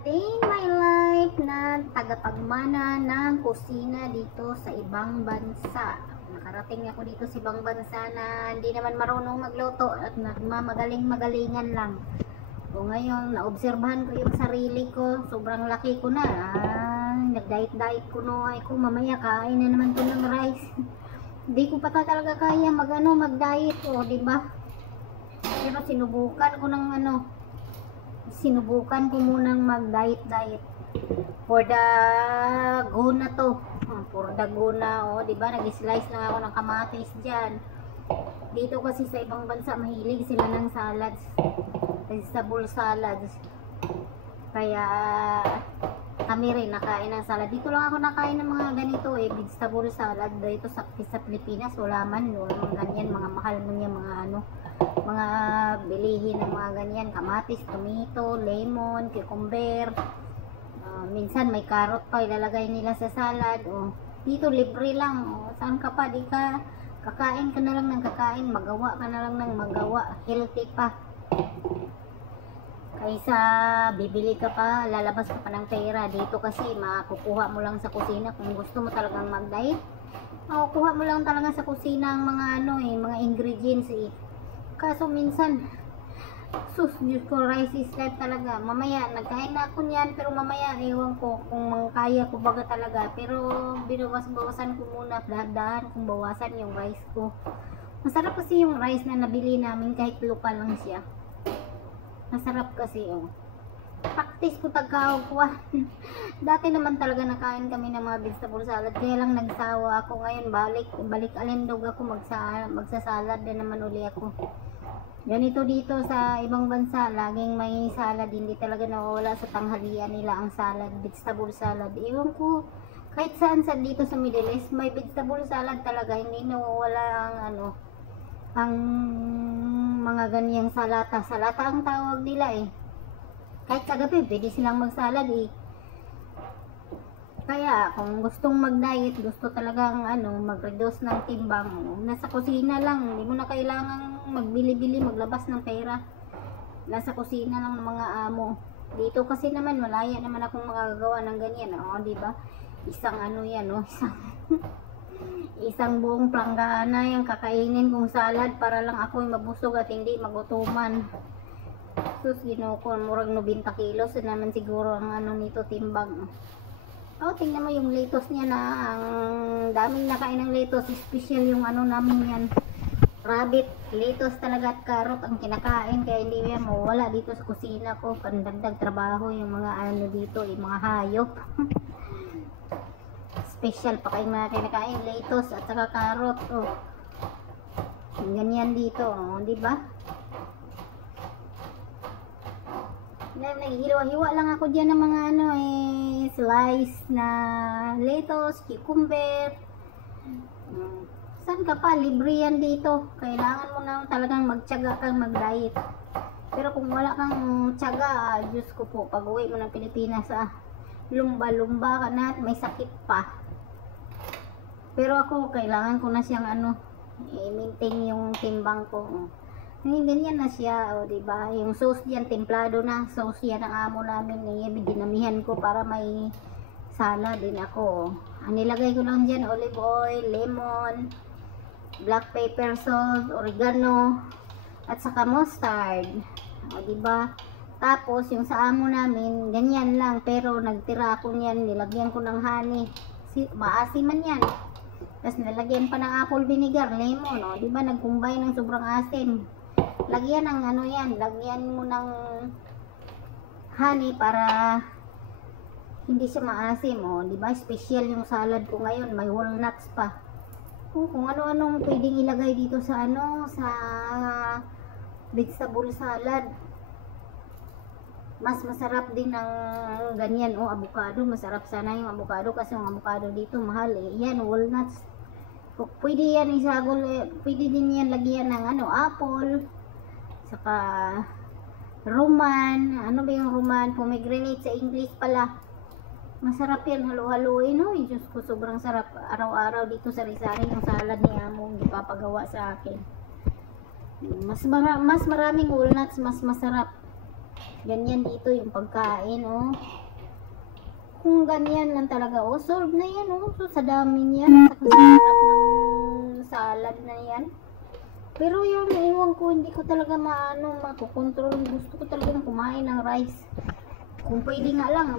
day in my life na tagapagmana ng kusina dito sa ibang bansa. Nakarating ako dito sa ibang bansa na hindi naman marunong magluto at nagmamagaling-magalingan lang. O ngayon, naobserbahan ko yung sarili ko, sobrang laki ko na. Nag-diet-diet ko no, ay ko mamaya kain na naman ko ng rice. Hindi ko pa talaga kaya mag-diet o, di ba? Pero sinubukan ko munang mag-diet for the go na to. For the go na, o, di ba? Nag-slice lang ako ng kamatis diyan. Dito kasi sa ibang bansa mahilig sila ng salads, vegetable salads. Kaya kami rin nakain ng salad. Dito lang ako nakain ng mga ganito vegetable salad. Dito sa Pilipinas wala man, walang ganyan, mga mahal mo niya mga bilihin ng mga ganyan, kamatis, tomato, lemon, cucumber. Minsan may carrot pa ilalagay nila sa salad. Dito libre lang. Saan ka pa, di ka kakain ka na lang ng kakain, magawa ka na lang ng magawa, healthy pa kaysa bibili ka pa, lalabas ka pa ng pera. Dito kasi makukuha mo lang sa kusina kung gusto mo talagang mag-diet. Makukuha mo lang talaga sa kusina ang mga mga ingredients Kaso minsan, sus, Diyos ko, rice is life talaga. Mamaya, nagkain na ako niyan, pero mamaya, ewan ko kung kaya ko baga talaga. Pero, binawas-bawasan ko muna, dahan-dahan kung bawasan yung rice ko. Masarap kasi yung rice na nabili namin kahit lokal lang siya. Masarap kasi, practice ko tagkaw ko. Dati naman talaga nakain kami ng mga vegetable salad, kaya lang nagsawa ako. Ngayon, balik alindog ako, magsasalad na naman uli ako. Ganito dito sa ibang bansa, laging may salad, hindi talaga nawawala sa tanghalian nila ang salad, vegetable salad. Ewan ko, kahit saan dito sa Middle East, may vegetable salad talaga, hindi nawawala ang mga ganyang salata. Salata ang tawag nila Kahit sa gabi, pwede silang magsalad Kaya, kung gustong mag-diet, gusto talagang mag-reduce ng timbang, nasa kusina lang, hindi mo na kailangang magbili-bili, maglabas ng pera. Nasa kusina lang ng mga amo. Dito kasi naman, malaya naman akong magagawa ng ganyan. Di ba? Isang isang buong planggana yung kakainin kong salad para lang ako'y mabusog at hindi magutuman. Sus, ginoko, murag 90 kilos naman siguro ang nito timbang. Tingnan mo yung lettuce niya na ang daming nakain ng lettuce. Special yung namin yan. Rabbit, lettuce talaga at carrot ang kinakain. Kaya hindi yan mawala dito sa kusina ko. Pandagdag trabaho yung mga dito, yung mga hayop. Special pa kayong mga kinakain. Lettuce at saka carrot. Ganyan dito. Di ba? Naghiwa-hiwa lang ako dyan ng mga slice na lettuce, cucumber. Saan ka pa? Libre yan dito. Kailangan mo na talagang magtiyaga kang mag-diet. Pero kung wala kang tiyaga, Diyos ko po, pag uwi mo ng Pilipinas, lumba-lumba ka na at may sakit pa. Pero ako, kailangan ko na siyang i-maintain yung timbang ko. Ganyan na siya, diba? Yung sauce diyan, templado na. Sauce yan ang amo namin. Dinamihan ko para may salad din ako. Nilagay ko lang diyan, olive oil, lemon, black pepper, salt, oregano, at saka mustard. Diba? Tapos, yung sa amo namin, ganyan lang. Pero, nagtira ako niyan. Nilagyan ko ng honey. Maasim man yan. Tapos, nilagyan pa ng apple vinegar, lemon. Diba? Nagkumbay ng sobrang asim. Lagyan ng lagyan mo ng honey para hindi siya maasim, di ba? Special yung salad ko ngayon, may walnuts pa. Kung ano-anong pwedeng ilagay dito sa sa vegetable salad. Mas masarap din ng ganyan, avocado, masarap sana yung avocado kasi yung avocado dito mahal Yan, walnuts. Pwede yan isagol, pwede din yan lagyan ng apple. Saka Roman, ba yung Roman? Pomegranate sa English pala. Masarap yan, halo-haloin. Diyos ko, sobrang sarap. Araw-araw dito sa Rizal yung salad ni amo, ipapagawa sa akin. Mas maraming walnuts, mas masarap. Ganyan dito yung pagkain, oh. Kung ganyan lang talaga, oh, solve na yan, oh. So, sa dami niyan, sa sarap ng salad na yan. Pero yung iwan ko, hindi ko talaga makokontrol. Gusto ko talaga kumain ng rice. Kung pwede nga lang,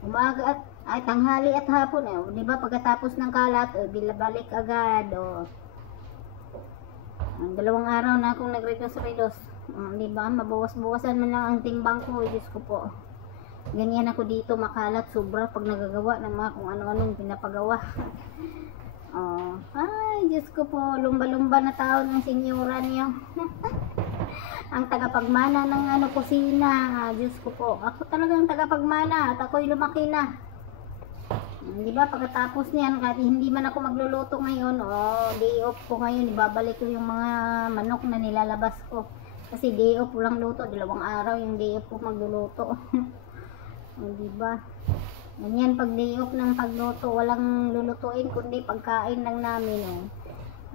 umaga at tanghali at hapon, eh. Di ba, pagkatapos ng kalat, balik agad, oh. Ang 2 araw na akong nagredos-redos. Di ba, mabawas-bawasan man lang ang timbang ko, Diyos ko po. Ganyan ako dito, makalat sobra pag nagagawa ng mga kung ano-anong pinapagawa. Oh, ay, Diyos ko po, lumba-lumba na tao ng senyora niyo. Ang tagapagmana ng kusina, Diyos ko po. Ako talagang tagapagmana at ako'y lumaki na. Di ba, pagkatapos niyan, kahit hindi man ako magluluto ngayon, oh, day off ko ngayon, ibabalik ko yung mga manok na nilalabas ko. Kasi day off lang luto, 2 araw yung day off ko magluluto. Oh, di ba? Ganyan, pag day off ng pagluto, walang lulutuin, kundi pagkain lang namin, oh.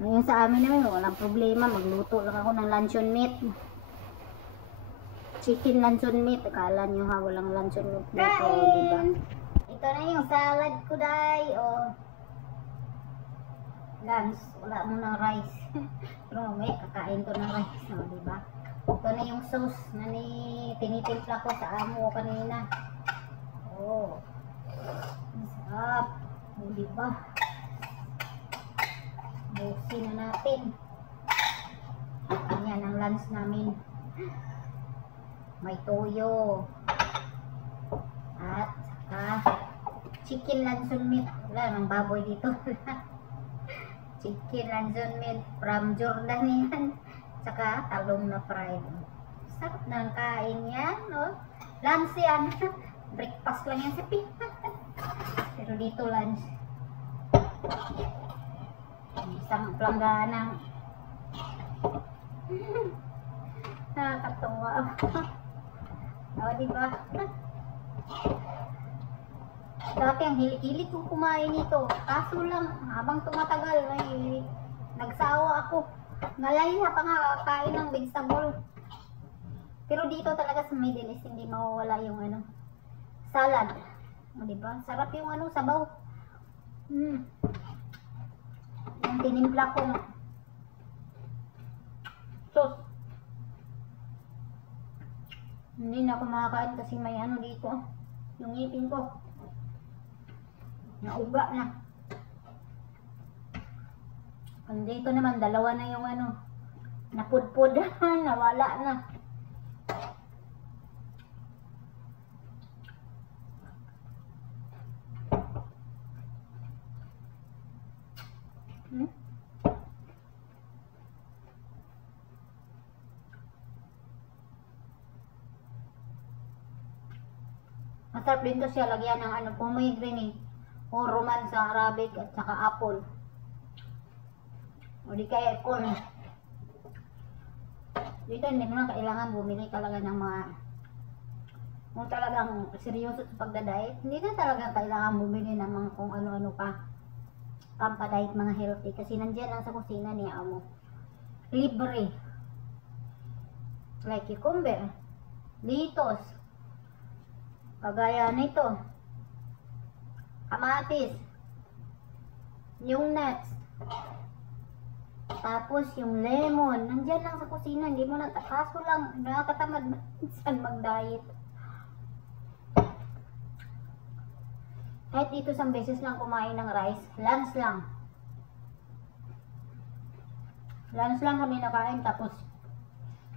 Ngayon sa amin naman, walang problema, magluto lang ako ng luncheon meat. Chicken luncheon meat, akala nyo ha, walang luncheon meat dito, di ba? Ito na yung salad ko, day, oh. Lunch, wala muna rice. Pero mamaya kakain ko ng rice, oh, di ba? Ito na yung sauce na tinitimpla ko sa amo kanina. Oh. Sarap. Oh, di ba? Busin na natin. Ayan ang lunch namin. May toyo. At saka chicken luncheon meat. Wala nang baboy dito. Chicken luncheon meat from Jordan yan. Saka talong na fried. Sarap ng kain yan, no? Lunch yan. Breakfast lang yan sa pita. Pero dito lunch. Isang plangganang. Nakakatuwa. O, diba? Dati ang hilig-hilig kong kumain nito. Kaso lang, habang tumatagal, ay nagsawa ako. Nalaya pa nga kain ng vegetable. Pero dito talaga sa Middle East, hindi mawawala yung salad. O, diba? Sarap yung sabaw. Yung tinimpla ko sauce. Hindi na ako makakain kasi may dito. Yung ngipin ko. Nauga na. Kung dito naman, 2 na yung napudpud. Nawala na. Masarap din to siya lagyan ng pomegranate o roman sa Arabic at saka apple. O di kaya corn. Dito hindi mo na kailangan bumili talaga ng mga kung talagang seryoso sa pagdadiet. Hindi na talaga kailangan bumili ng mga kung ano-ano pa pampa-diet, mga healthy. Kasi nandiyan lang sa kusina ni amo. Libre. Like cucumber, litos, kagaya nito, kamatis, yung nuts, tapos yung lemon, nandyan lang sa kusina, hindi mo kaso lang, nakakatamad minsan mag-diet. Kahit dito isang beses lang kumain ng rice, lunch lang. Lunch lang kami nakain, tapos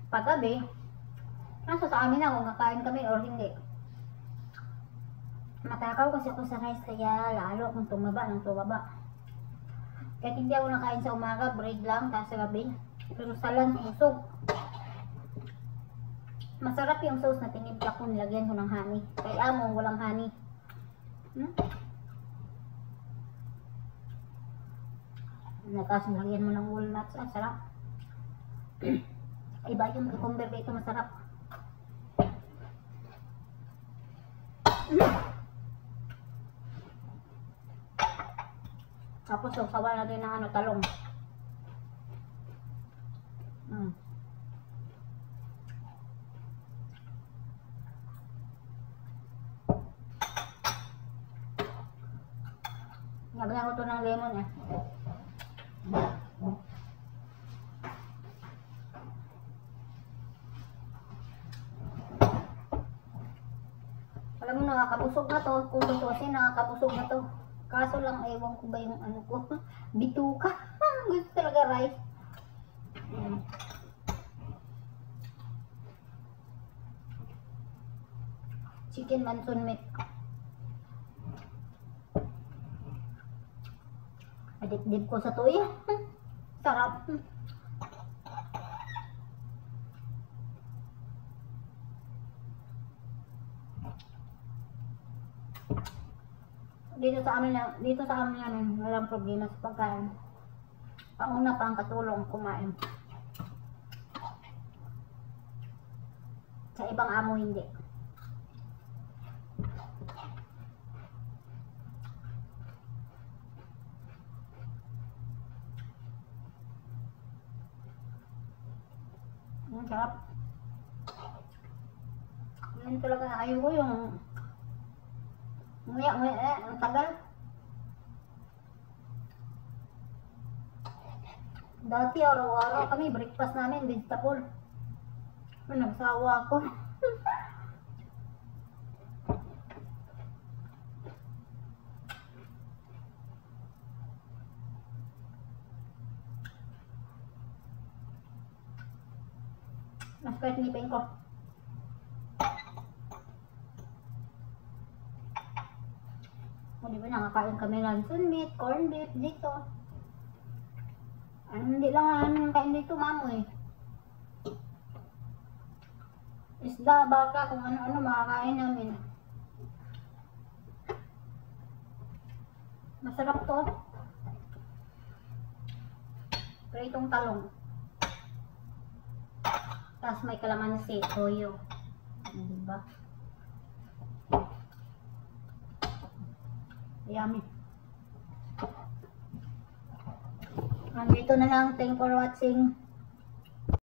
paggabi, nasa sa amin na kung kakain kami or hindi. Matakaw kasi ako sa rice, kaya lalo akong tumaba ng tumaba. Kahit hindi ako nakain sa umaga, bread lang, tapos sa gabi. Pero sa lunch, busog. Masarap yung sauce na tinimpla ko, nilagyan ko ng honey. Kaya amo, walang honey. Tapos nilagyan mo ng walnuts, sarap. Iba yung cucumber dito, masarap. Tapos sawa natin ng talong. Lagyan ko to ng lemon eh. Alam mo, nakakabusog na to. Kung tutusin, nakakabusog na to. Kaso lang, ewan ko ba yung ano ko. Bituka. Gusto talaga rice. Chicken manson meat. Adip-dip ko sa tuyo. Sarap. Dito sa amin yan, walang problema sa pagkain. Pauna pa ang katulong kumain. Sa ibang amo hindi. Ang sarap. Yan talaga ayaw ko yung ang tagal. Dati araw-araw kami breakfast namin vegetable. Nagsawa ako. Mas kahit ngipin ko. O diba nakakain kami luncheon meat, corn beef dito. Hindi lang ang kain dito mamo eh. Isda, baka, kung ano-ano makakain namin. Masarap to. Pritong talong. Tapos may kalamansi, toyo. Diba? Yummy. Nandito na lang. Thank you for watching.